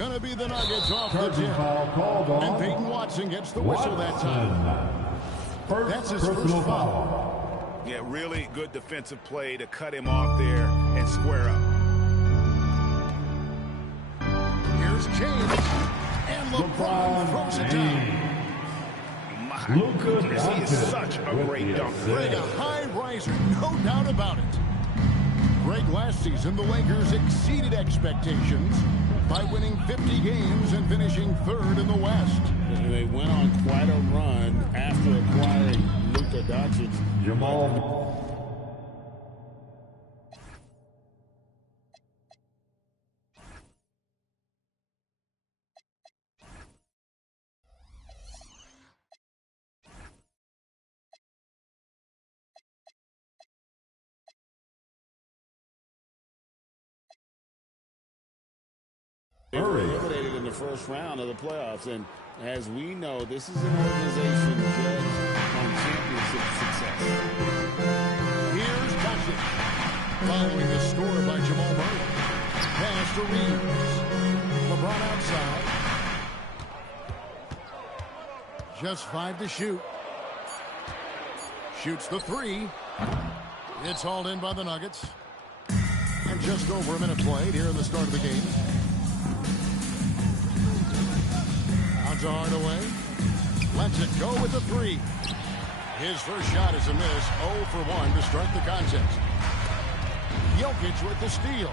going to be the Nuggets off the tip. And Peyton Watson gets the whistle that time. That's his first foul. Yeah, really good defensive play to cut him off there and square up. Here's James. And LeBron throws it down. My goodness, he is such a great dunker. Greg, a high riser, no doubt about it. Greg, last season, the Lakers exceeded expectations by winning 50 games and finishing third in the West. And they went on quite a run after acquiring Luka Doncic. Jamal. They were eliminated in the first round of the playoffs, and as we know, this is an organization judged on championship success. Here's Doncic, following the score by Jamal Murray. Pass to Reeves. LeBron outside. Just 5 to shoot. Shoots the 3. It's hauled in by the Nuggets. And just over a minute played here in the start of the game. Hardaway lets it go with the 3. His first shot is a miss. 0 for 1 to start the contest. Jokic with the steal.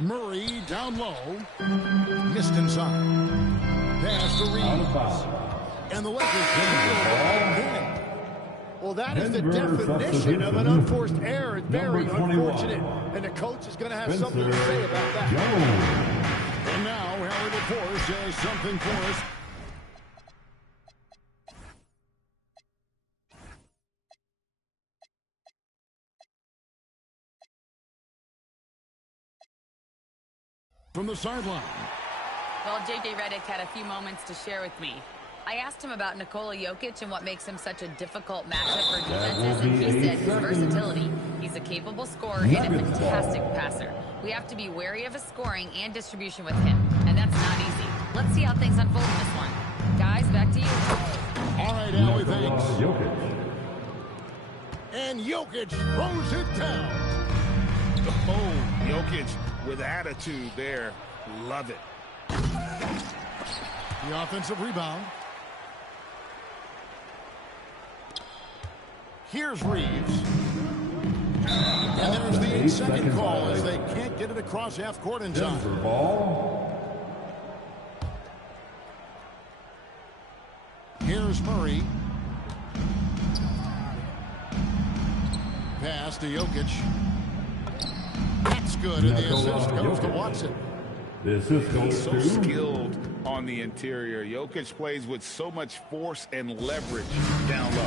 Murray down low. Missed inside. Pass to Reeves. And the Lakers again. Well, that is the definition of an unforced error. It's very unfortunate. And the coach is going to have something to say about that. And now, Howard LaForce says something for us. From the sideline. Well, J.J. Redick had a few moments to share with me. I asked him about Nikola Jokic and what makes him such a difficult matchup for defenses, and he said his versatility. He's a capable scorer and a fantastic passer. We have to be wary of his scoring and distribution with him, and that's not easy. Let's see how things unfold in this one. Guys, back to you. All right, Allie, thanks. And Jokic throws it down. Oh, Jokic with attitude there. Love it. The offensive rebound. Here's Reeves. And there's the 8-second call as they can't get it across half court in time. Denver ball. Here's Murray. Pass to Jokic. That's good, and the assist goes to Watson. The assist goes so to skilled on the interior. Jokic plays with so much force and leverage down low.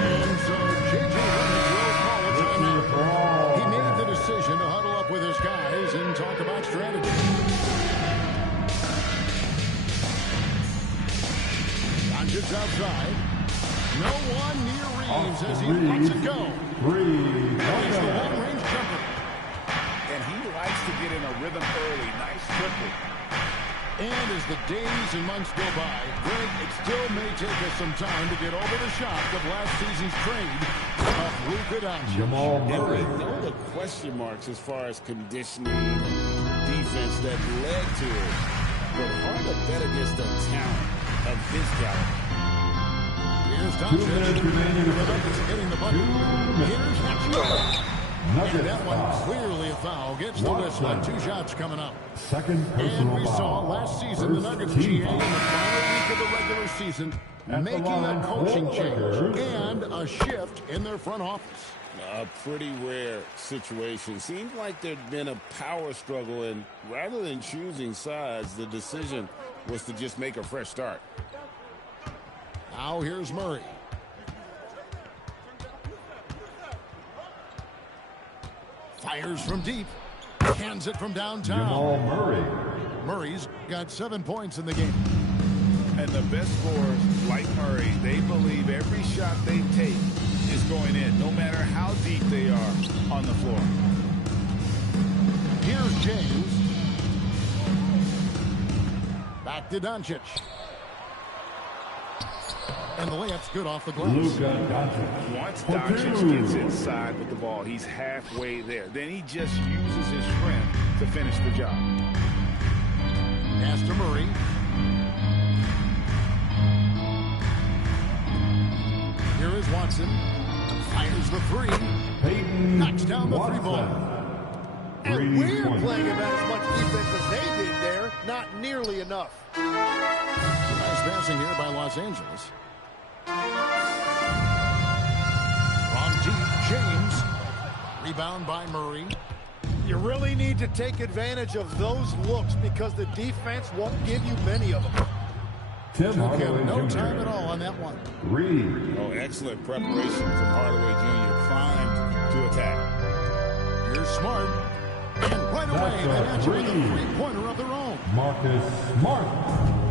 And so J.J. Redick will call a timeout. He made the decision to huddle up with his guys and talk about strategy. Doncic outside. No one near Reeves as he lets it go. There's the long-range jumper. And he likes to get in a rhythm early. Nice triple. And as the days and months go by, Greg, it still may take us some time to get over the shock of last season's trade of Luka Doncic. Jamal Murray. And we know the question marks as far as conditioning and defense that led to it. But hard to bet against a talent of his caliber. Here's 2 minutes remaining. The Nuggets hitting the button. Here's Watson. And that one clearly a foul. Gets the whistle on 2 shots coming up. Second personal And we saw foul. last season the Nuggets GA in the final week of the regular season making a coaching change and a shift in their front office. A pretty rare situation. Seems like there'd been a power struggle, and rather than choosing sides, the decision was to just make a fresh start. Now here's Murray. Fires from deep. Hands it from downtown. Jamal Murray. Murray's got 7 points in the game. And the best scorers, like Murray, they believe every shot they take is going in, no matter how deep they are on the floor. Here's James. Back to Doncic. And the layup's good off the glass. Once Doncic gets inside with the ball, he's halfway there. Then he just uses his strength to finish the job. Pass to Murray. Here is Watson. Fires the three. Knocks down the three ball. And we're playing about as much defense as they did there. Not nearly enough. Nice passing here by Los Angeles. From deep, James. Rebound by Murray. You really need to take advantage of those looks because the defense won't give you many of them. Took him no time at all on that one. Oh, excellent preparation from Hardaway Jr. Primed to attack. Here's Smart. And right away, they answer with a three-pointer of their own. Marcus Smart.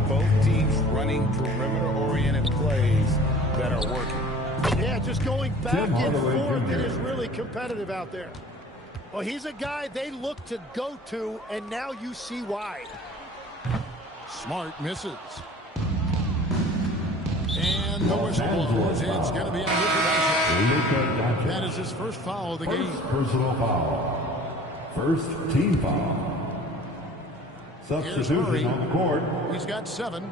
Both teams running perimeter-oriented plays that are working. Yeah, just going back and forth. It is really competitive out there. Well, he's a guy they look to go to, and now you see why. Smart misses. And the whistle blows. It's going to be on Luka Doncic. That is his first foul of the game. Personal foul. First team foul. Substitution on the court. He's got 7.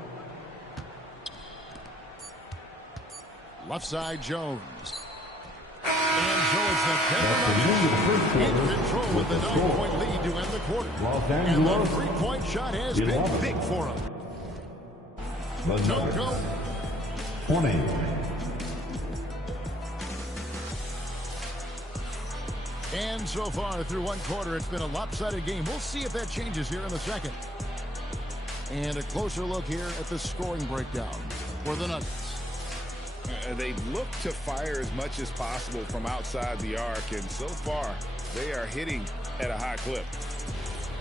Left side, Jones. And Jones in control with the 9-point lead to end the quarter. And the three-point shot has been big for him. Don't go. 20. And so far through one quarter, it's been a lopsided game. We'll see if that changes here in the second. And a closer look here at the scoring breakdown for the Nuggets. They've looked to fire as much as possible from outside the arc, and so far, they are hitting at a high clip.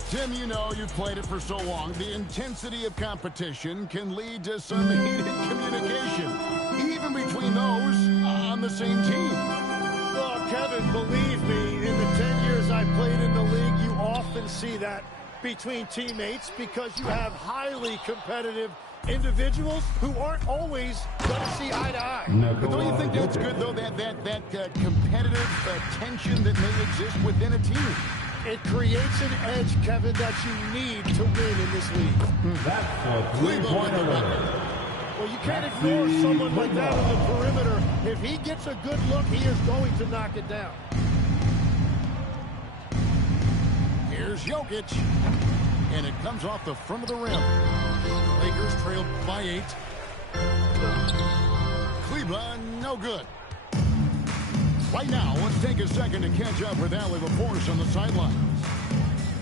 Tim, you know, you've played it for so long. The intensity of competition can lead to some heated communication, even between those on the same team. Oh, Kevin, believe me, in the 10 years I played in the league, you often see that between teammates because you have highly competitive individuals who aren't always going to see eye to eye. But don't you think that's good, though, that competitive tension that may exist within a team? It creates an edge, Kevin, that you need to win in this league. That's a three-pointer. Well, you can't ignore someone like that on the perimeter. If he gets a good look, he is going to knock it down. Here's Jokic. And it comes off the front of the rim. Lakers trailed by 8. Cleveland, no good. Right now, let's take a second to catch up with Allie LaForce on the sidelines.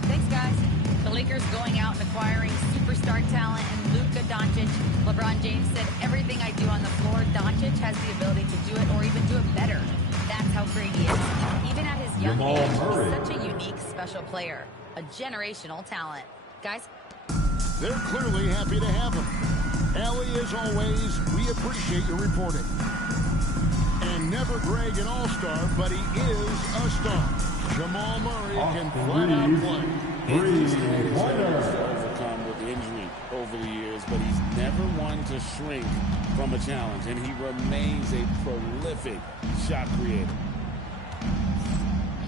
Thanks, guys. The Lakers going out and acquiring superstar talent and Luka Doncic. LeBron James said, everything I do on the floor, Doncic has the ability to do it or even do it better. That's how great he is. Even at his young age, he's such a unique, special player. A generational talent. Guys? They're clearly happy to have him. Allie, as always, we appreciate your reporting. And never Greg an all-star, but he is a star. Jamal Murray can flat out play. He's overcome with injury over the years, but he's never one to shrink from a challenge, and he remains a prolific shot creator.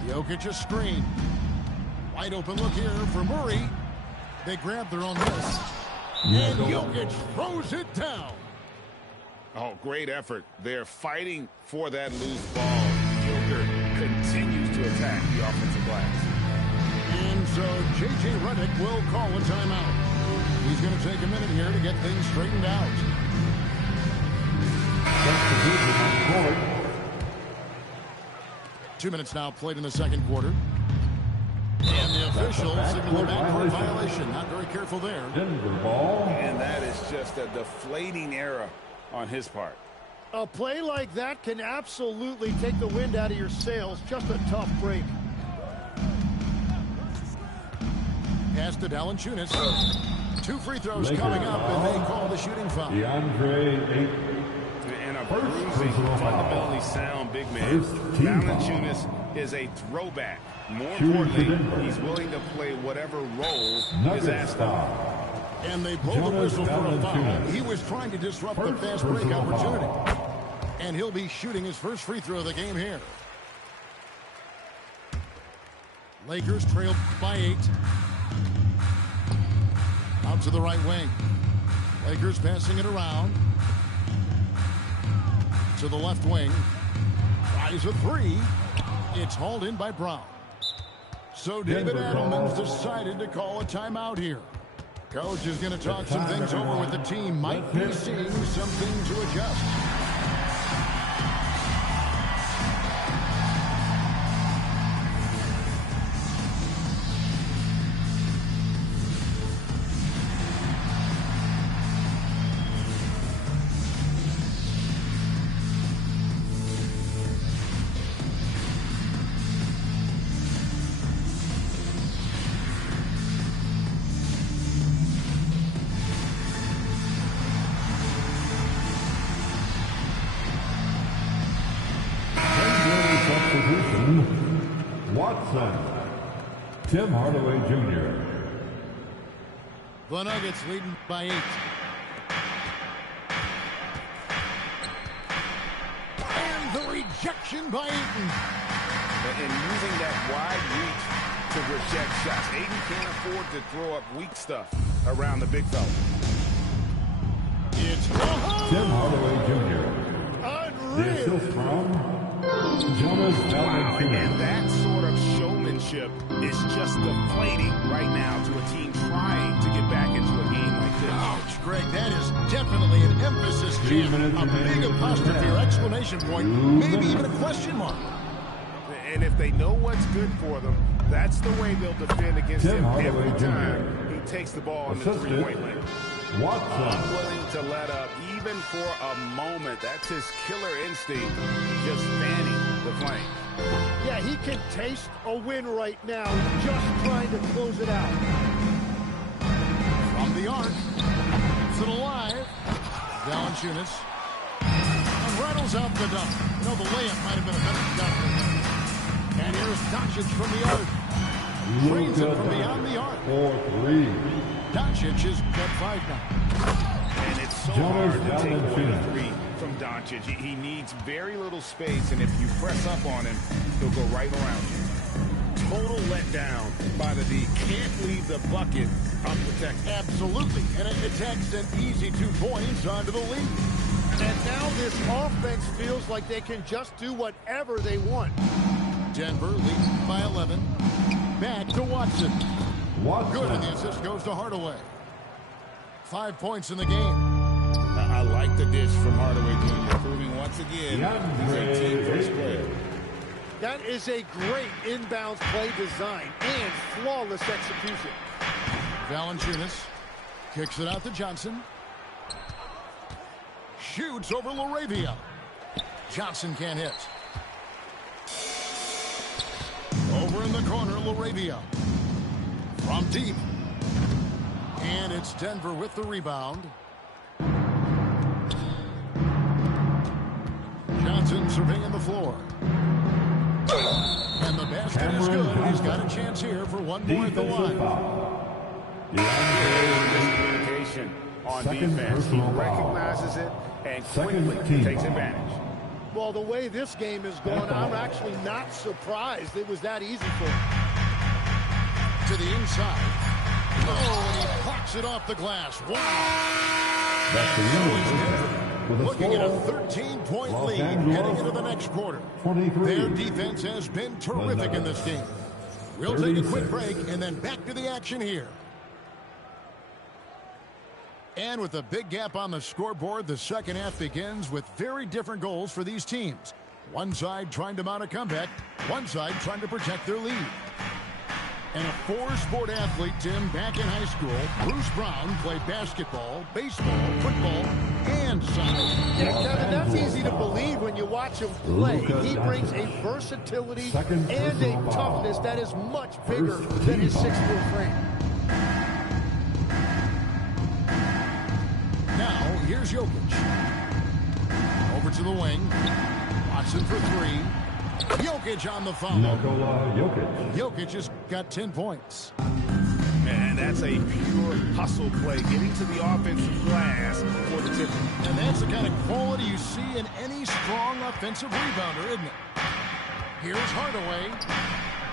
Jokic a screen. Wide open look here for Murray. They grab their own miss. And Jokic throws it down. Oh, great effort. They're fighting for that loose ball. Joker continues to attack the offensive glass. And so J.J. Redick will call a timeout. He's going to take a minute here to get things straightened out. 2 minutes now played in the second quarter. And the official signaled a backcourt violation. Not very careful there. Denver ball. And that is just a deflating error on his part. A play like that can absolutely take the wind out of your sails. Just a tough break. Pass to Valanciunas. 2 free throws coming up, and they call the shooting foul. DeAndre Ayton. And a bruising, fundamentally sound big man. Valanciunas is a throwback. More importantly, he's willing to play whatever role is asked of him. And they blow the whistle for a foul. He was trying to disrupt the fast break opportunity. And he'll be shooting his first free throw of the game here. Lakers trail by 8. Out to the right wing. Lakers passing it around. To the left wing. Tries a 3. It's hauled in by Brown. So David Adelman's decided to call a timeout here. Coach is going to talk some things over with the team. Might be seeing something to adjust. Watson, Tim Hardaway Jr. The Nuggets leading by 8. And the rejection by Ayton. And using that wide reach to reject shots. Ayton can't afford to throw up weak stuff around the big fella. It's Tim Hardaway Jr. The assist from Jonas Valanciunas. And that sort of showmanship is just deflating right now to a team trying to get back into a game like this. Ouch, Greg, that is definitely an emphasis jam. A big apostrophe or exclamation point, maybe even a question mark. And if they know what's good for them, that's the way they'll defend against him every time he takes the ball in the three-point lane. Unwilling to let up even for a moment. That's his killer instinct, just fanning the flame. Yeah, he can taste a win right now, just trying to close it out. From the arc, keeps it alive. Valanciunas. And rattles out the dunk. You know, the layup might have been a better dunk. And here's Doncic from the arc. Trains it from beyond the arc. 4-3. Doncic is at 5 now. And it's so hard to take away the 3 from Doncic. He needs very little space, and if you press up on him, he'll go right around you. Total letdown by the D. Can't leave the bucket unprotected. Absolutely. And it attacks an easy 2 points onto the lead. And now this offense feels like they can just do whatever they want. Denver leads by 11. Back to Watson. Good, and the assist goes to Hardaway. 5 points in the game. I like the dish from Hardaway Jr., proving once again he's a team first player. That is a great inbounds play design and flawless execution. Valanciunas kicks it out to Johnson. Shoots over LaRavia. Johnson can't hit. Over in the corner, LaRavia. From deep. And it's Denver with the rebound. Johnson surveying the floor. And the basket is good. He's got a chance here for one more at the line. Communication on defense. He recognizes it and quickly takes advantage. Well, the way this game is going, I'm actually not surprised it was that easy for him. To the inside. Oh, and he blocks it off the glass. Wow. Looking at a 13-point lead heading into the next quarter. Their defense has been terrific in this game. We'll take a quick break and then back to the action here. And with a big gap on the scoreboard, the second half begins with very different goals for these teams. One side trying to mount a comeback, one side trying to protect their lead. And a four-sport athlete, Tim, back in high school, Bruce Brown played basketball, baseball, football, and soccer. Yeah, Kevin, that's easy to believe when you watch him play. He brings a versatility and a toughness that is much bigger than his 6'4" frame. Now, here's Jokic. over to the wing. Watson for three. Jokic on the foul. Nikola Jokic. Jokic has got 10 points. And that's a pure hustle play, getting to the offensive glass for the tip. And that's the kind of quality you see in any strong offensive rebounder, isn't it? Here's Hardaway.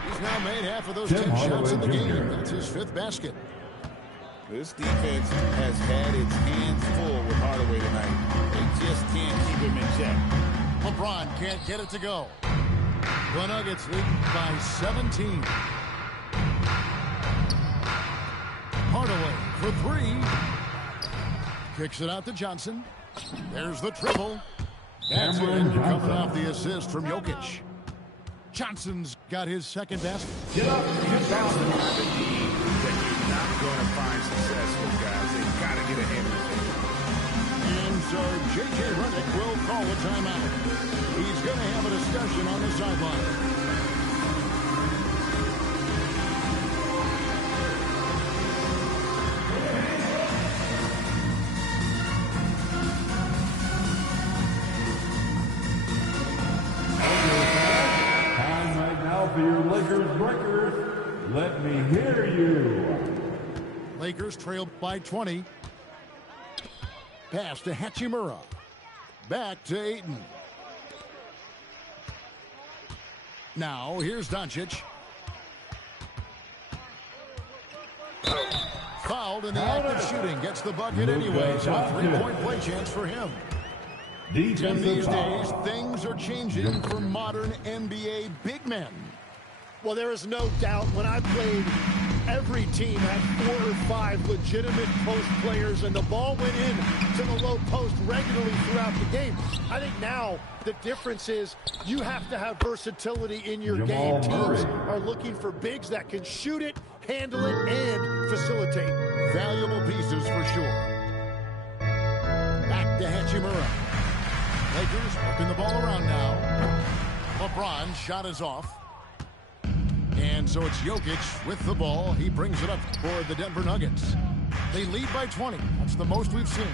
He's now made half of those 10 shots in the game. That's his 5th basket. This defense has had its hands full with Hardaway tonight. They just can't keep him in check. LeBron can't get it to go. The Nuggets lead by 17. Hardaway for three. Kicks it out to Johnson. There's the triple. That's it. Coming off the assist from Jokic. Johnson's got his 2nd basket. Get up, get down. That you're not going to find success with, guys. They've got to get a hand in it. And so J.J. Redick will call a timeout. He's going to have a discussion on the sideline. Time right now for your Lakers breakers. Let me hear you. Lakers trail by 20. Pass to Hachimura. Back to Ayton. Now, here's Doncic. Fouled in the act of shooting. Gets the bucket anyway. So a 3-point play chance for him. Tim, these days, things are changing for modern NBA big men. Well, there is no doubt when I played, every team had 4 or 5 legitimate post players, and the ball went in to the low post regularly throughout the game. I think now the difference is you have to have versatility in your game. Teams are looking for bigs that can shoot it, handle it, and facilitate. Valuable pieces for sure. Back to Hachimura. Lakers working the ball around now. LeBron's shot is off. And so it's Jokic with the ball. He brings it up for the Denver Nuggets. They lead by 20. That's the most we've seen.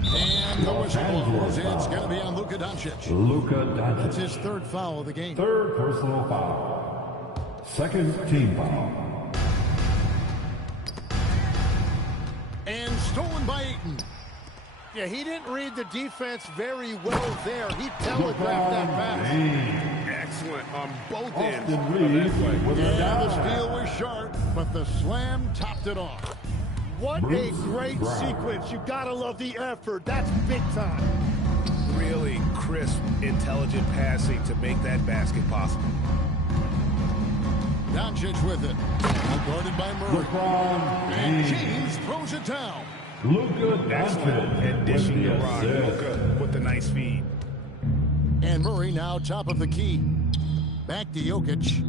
And the whistle blows. It's going to be on Luka Doncic. Luka Doncic. That's his 3rd foul of the game. 3rd personal foul. 2nd team foul. And stolen by Ayton. Yeah, he didn't read the defense very well there. He telegraphed that pass. Excellent on both ends. Yeah, the steal was sharp, but the slam topped it off. What a great sequence. You gotta love the effort. That's big time. Really crisp, intelligent passing to make that basket possible. Doncic with it. Guarded by Murray. And James throws it down. Luka Excellent. And dishing the rock. Luka with the nice feed. And Murray now top of the key. Back to Jokic.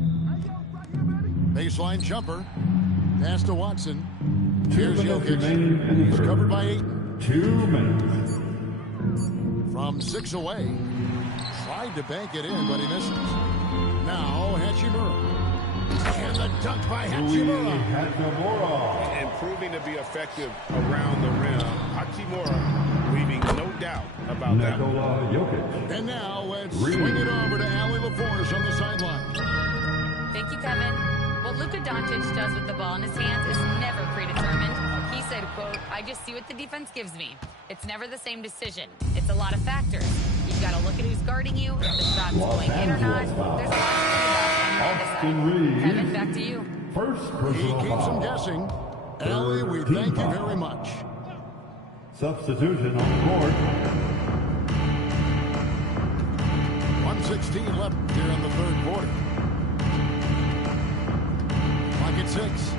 Baseline jumper. Pass to Watson. Here's Jokic. He's covered by 8. 2 minutes. From 6 away. Tried to bank it in, but he misses. Now Hachimura. And the dunk by Hachimura. And proving to be effective around the rim. Hachimura leaving no doubt about that. Jokic. And now let's swing it over to Allie LaForce on the sideline. Thank you, Kevin. What Luka Doncic does with the ball in his hands is never predetermined. He said, quote, "I just see what the defense gives me. It's never the same decision. It's a lot of factors. You've got to look at who's guarding you, if the shot's going in or not. There's a lot to think about on the other side." Kevin, back to you. He keeps them guessing. Allie, we thank you very much. Substitution on the board. 1:16 left here in the 3rd quarter. Clock at 6.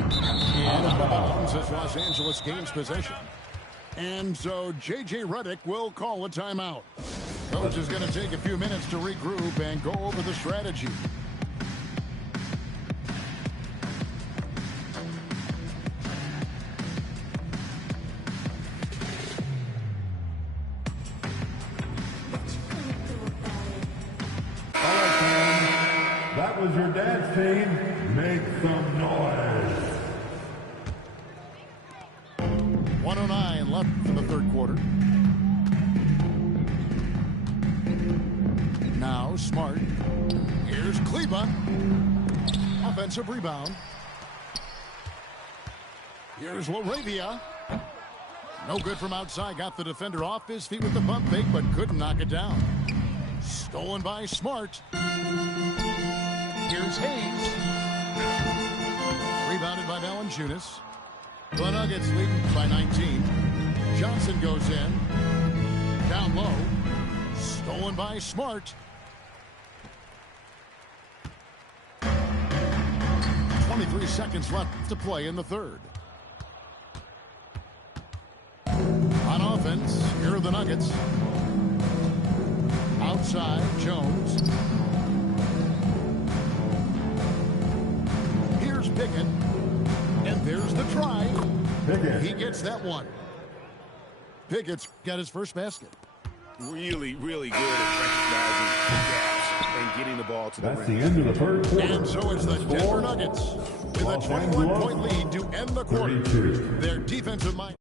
And out of bounds as Los Angeles gains possession. And so J.J. Redick will call a timeout. Coach is going to take a few minutes to regroup and go over the strategy. That was your dance team. Make some noise. 1:09 left in the 3rd quarter. Smart. Here's Kleba. Offensive rebound. Here's Laravia. No good from outside. Got the defender off his feet with the pump fake, but couldn't knock it down. Stolen by Smart. Here's Hayes. Rebounded by Valanciunas. The Nuggets leading by 19. Johnson goes in. Down low. Stolen by Smart. 23 seconds left to play in the third. On offense, here are the Nuggets. Outside, Jones. Here's Pickett. And there's the try. Pickett. He gets that one. Pickett's got his first basket. Really, really good at recognizing the gaps and getting the ball to the rim. That's the end of the third quarter. And so it's the Denver Nuggets with a 21-point lead to end the quarter. 32. Their defensive mind.